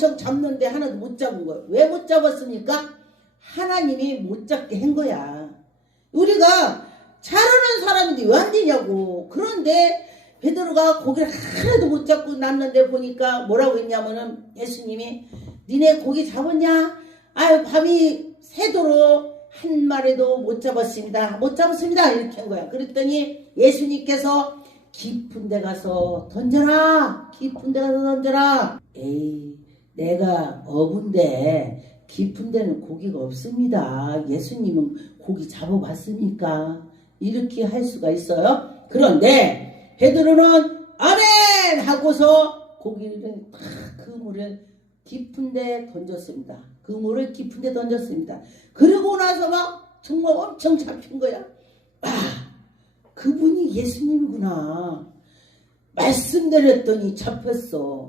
엄청 잡는데 하나도 못 잡은 거예요. 왜못 잡았습니까? 하나님이 못 잡게 한 거야. 우리가 잘하는 사람인데 왜 안 되냐고. 그런데 베드로가 고기를 하나도 못 잡고 났는데 보니까 뭐라고 했냐면은 예수님이 니네 고기 잡았냐? 아유 밤이 새도록 한 마리도 못 잡았습니다. 못 잡았습니다. 이렇게 한 거야. 그랬더니 예수님께서 깊은 데 가서 던져라. 깊은 데 가서 던져라. 에이 내가 어군데 깊은 데는 고기가 없습니다. 예수님은 고기 잡아봤습니까? 이렇게 할 수가 있어요. 그런데 베드로는 아멘 하고서 고기를 탁 그 물을 깊은데 던졌습니다. 그 물을 깊은데 던졌습니다. 그러고 나서 막 정말 엄청 잡힌 거야. 아, 그분이 예수님이구나. 말씀드렸더니 잡혔어.